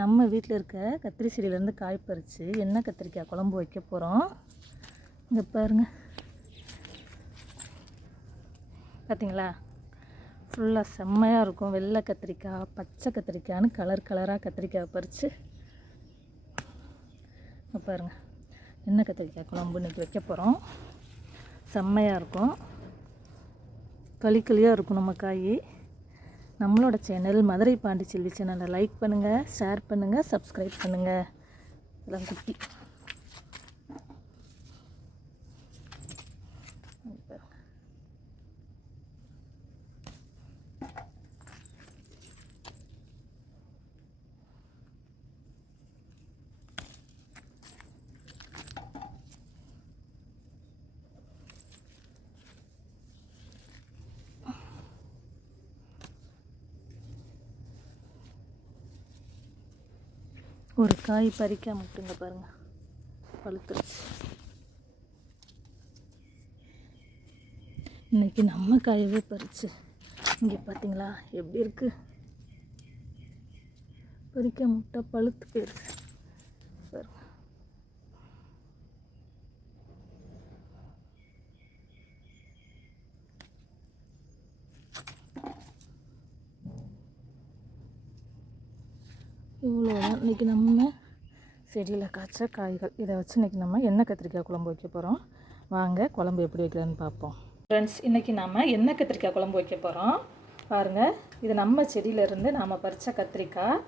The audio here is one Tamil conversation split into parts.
நம்ம வீட்டில் இருக்க கத்திரி செடியிலேருந்து காய் பறித்து எண்ணெய் கத்திரிக்காய் குழம்பு வைக்க போகிறோம். இங்கே பாருங்கள், பார்த்தீங்களா? ஃபுல்லாக செம்மையாக இருக்கும். வெள்ளை கத்திரிக்காய், பச்சை கத்திரிக்காய்னு கலர் கலராக கத்திரிக்காய் பறித்து பாருங்கள், எண்ணெய் கத்திரிக்காய் குழம்பு இன்றைக்கி வைக்க போகிறோம். செம்மையாக இருக்கும், களியாக இருக்கும் நம்ம காய். நம்மளோட சேனல் மதுரை பாண்டிச்செல்வி சேனலை லைக் பண்ணுங்கள், ஷேர் பண்ணுங்கள், சப்ஸ்கிரைப் பண்ணுங்கள். இதெல்லாம் குட்டி ஒரு காய் பறிக்காம விட்டுங்க பாருங்கள், பழுத்துருச்சு. இன்றைக்கி நம்ம காயவே பறிச்சு இங்கே பார்த்தீங்களா எப்படி இருக்குது? பறிக்காம விட்டா பழுத்து போயிடுச்சு பாருங்க. இவ்வளோதான் இன்றைக்கி நம்ம செடியில் காய்ச்ச காய்கள். இதை வச்சு இன்றைக்கி நம்ம எண்ணெய் கத்திரிக்காய் குழம்பு வைக்க போகிறோம். வாங்க குழம்பு எப்படி வைக்கலான்னு பார்ப்போம். ஃப்ரெண்ட்ஸ், இன்றைக்கி நம்ம எண்ணெய் கத்திரிக்காய் குழம்பு வைக்க போகிறோம். பாருங்கள், இது நம்ம செடியிலேருந்து நாம் பறித்த கத்திரிக்காய்.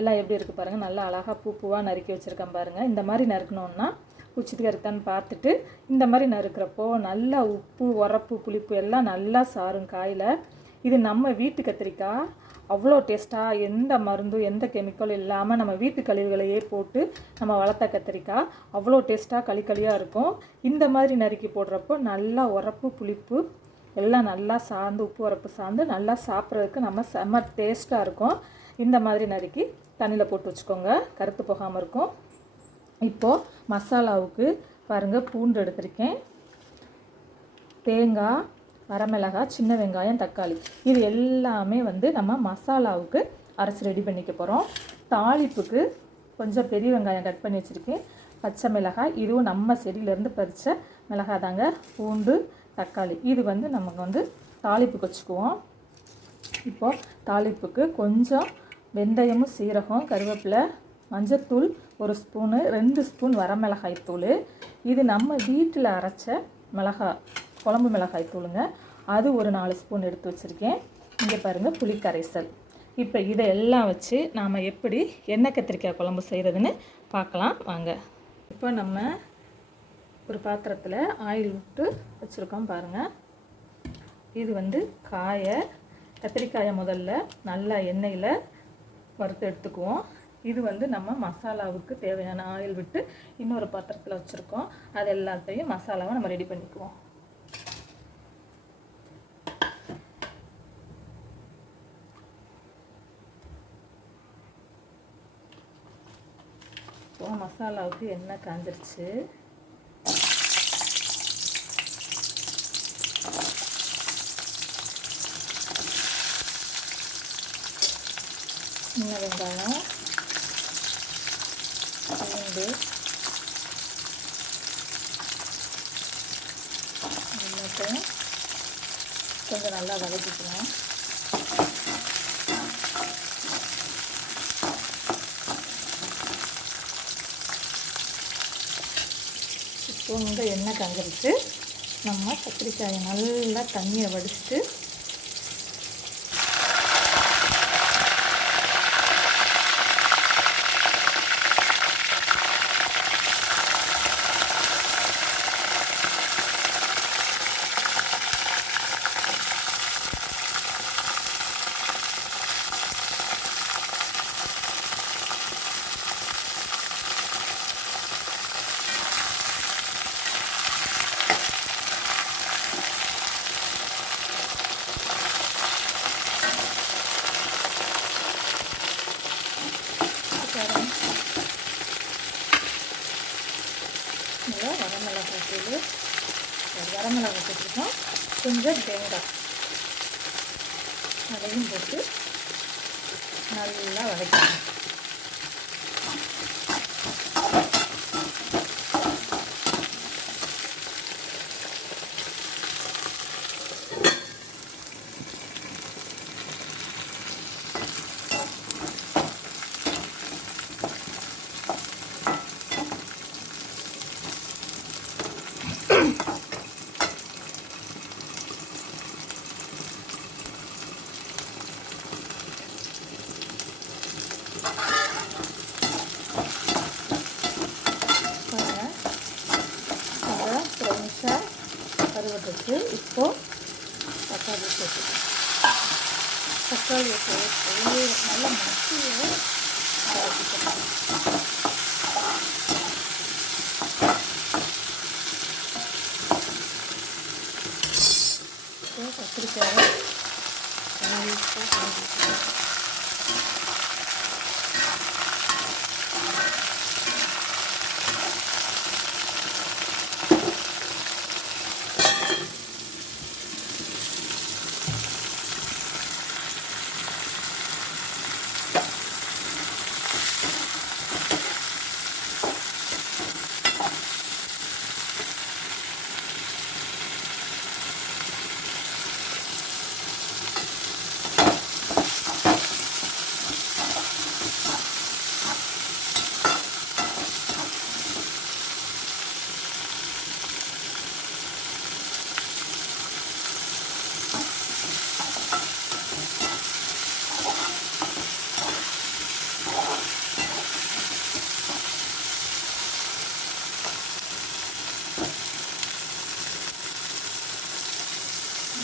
எல்லாம் எப்படி இருக்குது பாருங்கள், நல்லா அழகாக பூவாக நறுக்கி வச்சுருக்கேன் பாருங்கள். இந்த மாதிரி நறுக்கணுன்னா குச்சித்துக்கு இருக்கான்னு பார்த்துட்டு இந்த மாதிரி நறுக்கிறப்போ நல்லா உப்பு, உரப்பு, புளிப்பு எல்லாம் நல்லா சாரும் காயில். இது நம்ம வீட்டு கத்திரிக்காய், அவ்வளோ டேஸ்ட்டாக, எந்த மருந்தும் எந்த கெமிக்கலும் இல்லாமல் நம்ம வீட்டு கழிவுகளையே போட்டு நம்ம வளர்த்த கத்திரிக்காய் அவ்வளோ டேஸ்ட்டாக களியாக இருக்கும். இந்த மாதிரி நறுக்கி போடுறப்போ நல்லா உரப்பு, புளிப்பு எல்லாம் நல்லா சார்ந்து, உப்பு உரப்பு சார்ந்து நல்லா சாப்பிட்றதுக்கு நம்ம செம்ம டேஸ்ட்டாக இருக்கும். இந்த மாதிரி நறுக்கி தண்ணியில் போட்டு வச்சுக்கோங்க, கருத்து போகாமல் இருக்கும். இப்போது மசாலாவுக்கு பாருங்கள், பூண்டு எடுத்திருக்கேன், தேங்காய், வரமிளகாய், சின்ன வெங்காயம், தக்காளி, இது எல்லாமே நம்ம மசாலாவுக்கு அரைச்சி ரெடி பண்ணிக்க போகிறோம். தாளிப்புக்கு கொஞ்சம் பெரிய வெங்காயம் கட் பண்ணி வச்சுருக்கேன், பச்சை மிளகாய், இதுவும் நம்ம செடியிலேருந்து பறித்த மிளகாய் தாங்க, பூண்டு, தக்காளி, இது நமக்கு தாளிப்புக்கு வச்சுக்குவோம். இப்போது தாளிப்புக்கு கொஞ்சம் வெந்தயமும் சீரகம், கருவேப்பிலை, மஞ்சத்தூள் 1 ஸ்பூனு, 2 ஸ்பூன் வரமிளகாய் தூள், இது நம்ம வீட்டில் அரைச்ச மிளகாய், குழம்பு மிளகாய் தூளுங்க, அது ஒரு 4 ஸ்பூன் எடுத்து வச்சுருக்கேன். இங்கே பாருங்கள், புளி கரைசல். இப்போ இதை எல்லாம் வச்சு நாம் எப்படி எண்ணெய் கத்திரிக்காய் குழம்பு செய்கிறதுன்னு பார்க்கலாம் வாங்க. இப்போ நம்ம ஒரு பாத்திரத்தில் ஆயில் விட்டு வச்சுருக்கோம் பாருங்கள். இது கத்திரிக்காயை முதல்ல நல்லா எண்ணெயில் வறுத்து எடுத்துக்குவோம். இது நம்ம மசாலாவுக்கு தேவையான ஆயில் விட்டு இன்னொரு பாத்திரத்தில் வச்சுருக்கோம். அது எல்லாத்தையும் மசாலாவை நம்ம ரெடி பண்ணிக்குவோம். மசாலாவுக்கு எண்ணெய் காஞ்சிருச்சு. சின்ன வெங்காயம், பூண்டு எல்லாத்தையும் கொஞ்சம் நல்லா வதக்கிக்கலாம். இப்போ எண்ணெய் காஞ்சிருச்சு. நம்ம கத்திரிக்காயை நல்லா தண்ணியை வடிச்சிட்டு வரமிளகாய் தூள், வரமிளகாய் போட்டுருக்கோம், கொஞ்சம் தேங்காய், அதையும் போட்டு நல்லா வதக்கணும். தக்காளியை சேர்த்து நல்லா மசியை வதக்கிக்கணும். கத்திரிக்காயை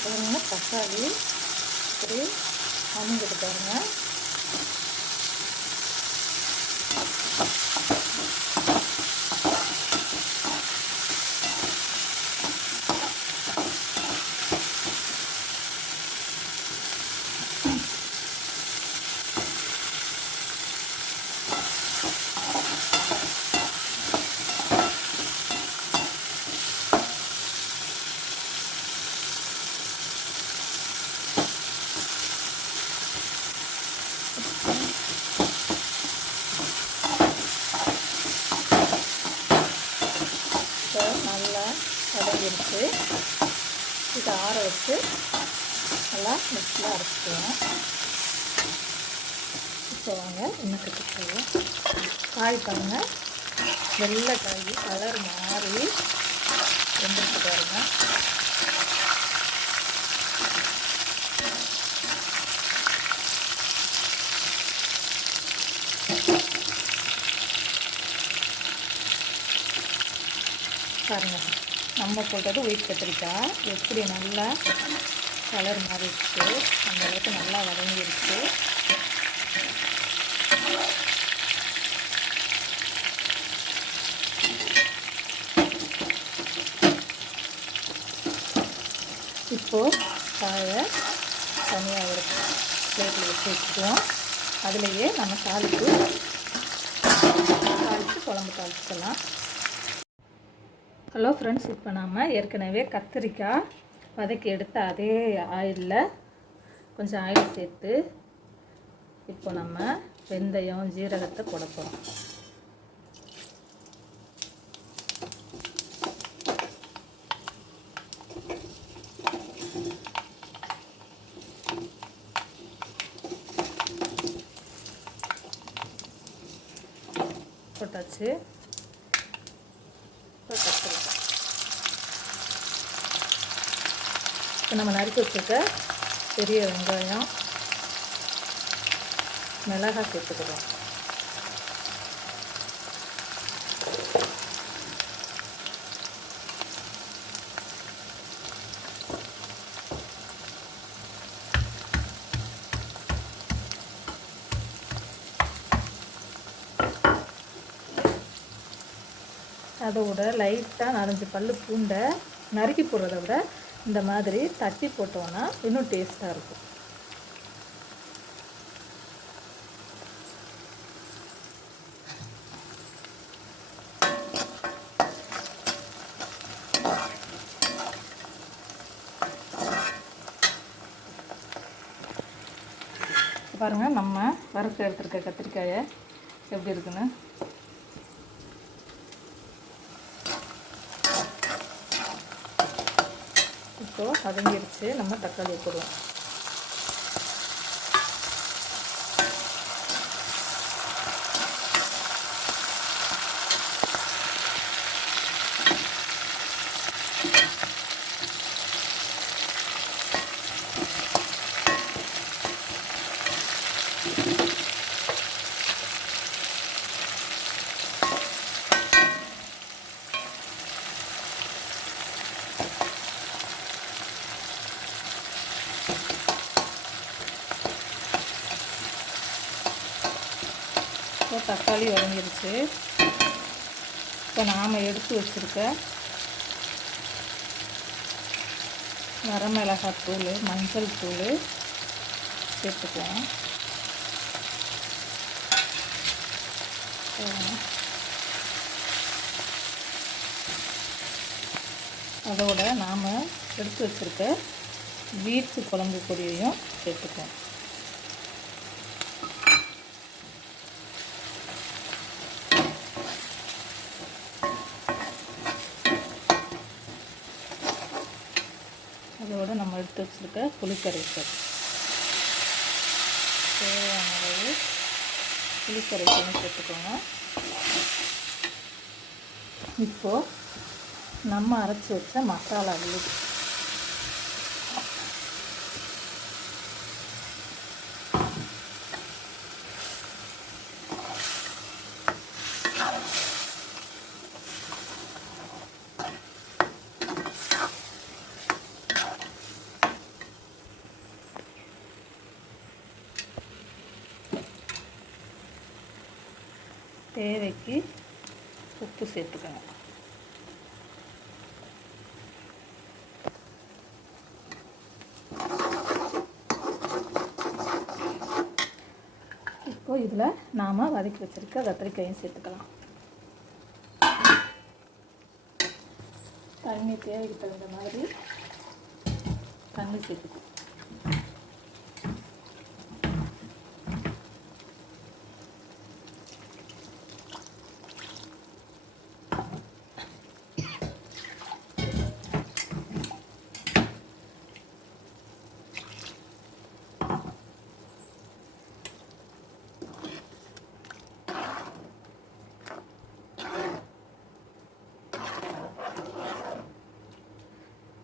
பாருங்கள், தக்காளி இப்படி அமைஞ்சிட்டு பாருங்கள். நல்லா வதங்கிடுச்சு. இதை ஆற வச்சு நல்லா மிக்ஸில் அரைச்சிக்குவோம். இப்போ வாங்க இன்னும் கற்றுக்குவோம். காய் பாருங்கள், வெள்ளை காய் கலர் மாறி வெந்துட்டு பாருங்கள். பாருங்கள், நம்ம போட்டது ஒயிட் கத்திரிக்காய் எப்படி நல்லா கலர் மாறிடுச்சு, அந்த அளவுக்கு நல்லா வதங்கிடுச்சு. இப்போது காயை தனியாக ஒரு பிளேட்டில் வச்சு வச்சுக்குவோம். அதுலேயே நம்ம தாளித்து குழம்பு தாளிச்சுக்கலாம். ஹலோ ஃப்ரெண்ட்ஸ், இப்போ நாம் ஏற்கனவே கத்திரிக்காய் வதக்கி எடுத்த அதே ஆயிலில் கொஞ்சம் ஆயில் சேர்த்து இப்போ நம்ம வெந்தயம் ஜீரகத்தை போட போகிறோம். போட்டாச்சு. இப்போ நம்ம நறுக்கி வச்சுக்க பெரிய வெங்காயம், மிளகாய் சேர்த்துக்கிறோம். அதோட லைட்டாக 4-5 பல்லு பூண்டை நறுக்கி போடுறத விட இந்த மாதிரி தட்டி போட்டோன்னா இன்னும் டேஸ்ட்டாக இருக்கும். பாருங்கள், நம்ம வறுத்து எடுத்துருக்க கத்திரிக்காயை எப்படி இருக்குன்னு. இப்போது வதங்கிடுச்சு. நம்ம தக்காளி போடுவோம். இப்போ தக்காளி வதங்கிடுச்சு. இப்போ நாம் எடுத்து வச்சுருக்க வரமிளகாத்தூள், மஞ்சள் தூள் சேர்த்துக்குவோம். அதோட நாம் எடுத்து வச்சுருக்க வீட்டு குழம்பு பொடியையும் சேர்த்துக்குவோம். அதோடு நம்ம எடுத்து வச்சுருக்க புளிக்கரைசல், தேவையான அளவு புளிக்கரைசலும் சேர்த்துக்கோங்க. இப்போது நம்ம அரைச்சி வச்ச மசாலா விழுது தேவைக்கு உப்பு சேர்த்துக்கணும். இப்போ இதில் நாம் வதக்கி வச்சுருக்க கத்திரிக்காயும் சேர்த்துக்கலாம். தண்ணி தேவைக்கு தகுந்த மாதிரி தண்ணி சேர்த்துக்கலாம்.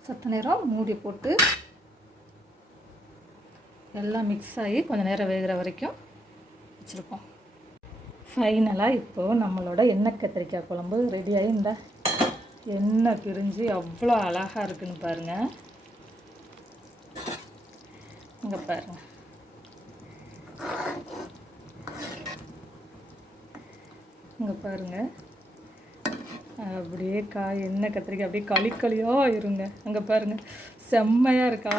சற்று நேரம் மூடி போட்டு எல்லாம் மிக்ஸ் ஆகி கொஞ்சம் நேரம் வேகிற வரைக்கும் வச்சுருப்போம். ஃபைனலாக இப்போது நம்மளோட எண்ணெய் கத்திரிக்காய் குழம்பு ரெடியாகி இந்த எண்ணெய் பிரிஞ்சு அவ்வளோ அழகாக இருக்குன்னு பாருங்கள். இங்கே பாருங்கள், இங்கே பாருங்கள், அப்படியே எண்ணெய் கத்திரிக்காய் அப்படியே களியாக இருங்க. அங்கே பாருங்கள், செம்மையாக இருக்கா?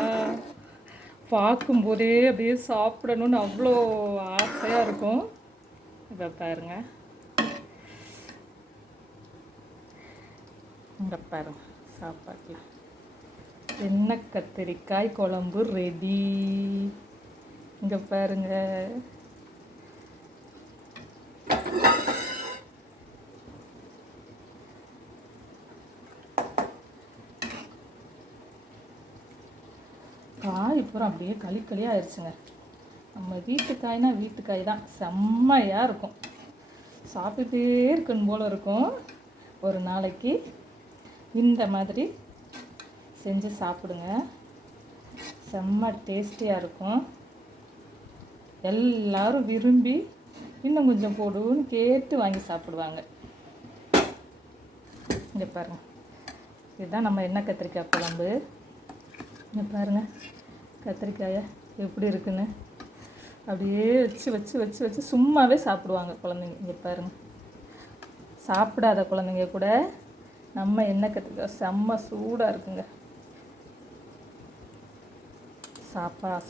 பார்க்கும்போதே அப்படியே சாப்பிடணுன்னு அவ்வளோ ஆசையாக இருக்கும். இப்போ பாருங்கள், இங்கே பாருங்கள், சாப்பாட்டில் எண்ணெய் கத்திரிக்காய் குழம்பு ரெடி. இங்கே பாருங்கள், காய் பூரா அப்படியே களியாக ஆயிடுச்சுங்க. நம்ம வீட்டுக்காய்னா வீட்டுக்காய் தான், செம்மையாக இருக்கும். சாப்பிட்டுட்டே இருக்குன்னு போல் இருக்கும். ஒரு நாளைக்கு இந்த மாதிரி செஞ்சு சாப்பிடுங்க, செம்ம டேஸ்டியாக இருக்கும். எல்லோரும் விரும்பி இன்னும் கொஞ்சம் போடுன்னு கேட்டு வாங்கி சாப்பிடுவாங்க. இங்கே பாருங்கள், இதுதான் நம்ம எண்ணெய் கத்திரிக்காய் குழம்பு. இங்கே பாருங்கள், கத்திரிக்காயை எப்படி இருக்குன்னு அப்படியே வச்சு வச்சு வச்சு வச்சு சும்மாவே சாப்பிடுவாங்க குழந்தைங்க. இங்கே பாருங்கள், சாப்பிடாத குழந்தைங்க கூட நம்ம எண்ணெய் கத்திரிக்காய் செம்ம சூடாக இருக்குங்க.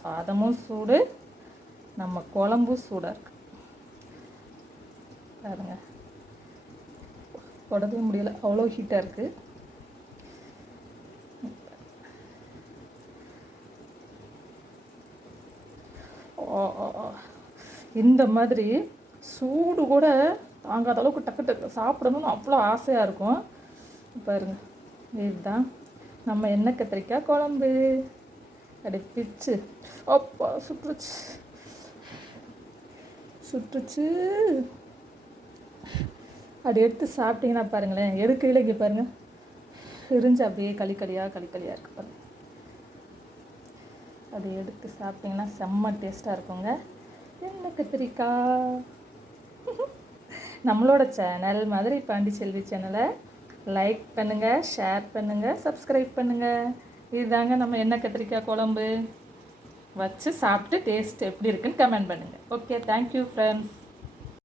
சாதமும் சூடு, நம்ம குழம்பும் சூடாக இருக்கு. பாருங்கள், தொடவே முடியலை, அவ்வளோ ஹீட்டாக இருக்குது. இந்த மாதிரி சூடு கூட தாங்காத அளவுக்கு டக்கு டக்கு சாப்பிடணும்னு அவ்வளோ ஆசையாக இருக்கும். பாருங்க, இதுதான் நம்ம எண்ணெய் கத்திரிக்காய் குழம்பு. அப்படி பிச்சு அப்பா சுட்டுருச்சு சுட்டுருச்சு. அப்படி எடுத்து சாப்பிட்டீங்கன்னா பாருங்களேன், எடுக்கையில் இங்கே பாருங்கள் பிரிஞ்சு அப்படியே களியாக இருக்குது பாருங்கள். அதை எடுத்து சாப்பிட்டிங்கன்னா செம்ம டேஸ்ட்டாக இருக்குங்க எண்ணெய் கத்திரிக்காய். நம்மளோட சேனல் மதுரை பாண்டிச்செல்வி சேனலை லைக் பண்ணுங்கள், ஷேர் பண்ணுங்கள், சப்ஸ்கிரைப் பண்ணுங்கள். இதுதாங்க நம்ம எண்ணெய் கத்திரிக்காய் குழம்பு. வச்சு சாப்பிட்டு டேஸ்ட் எப்படி இருக்குன்னு கமெண்ட் பண்ணுங்கள். Okay, thank you friends.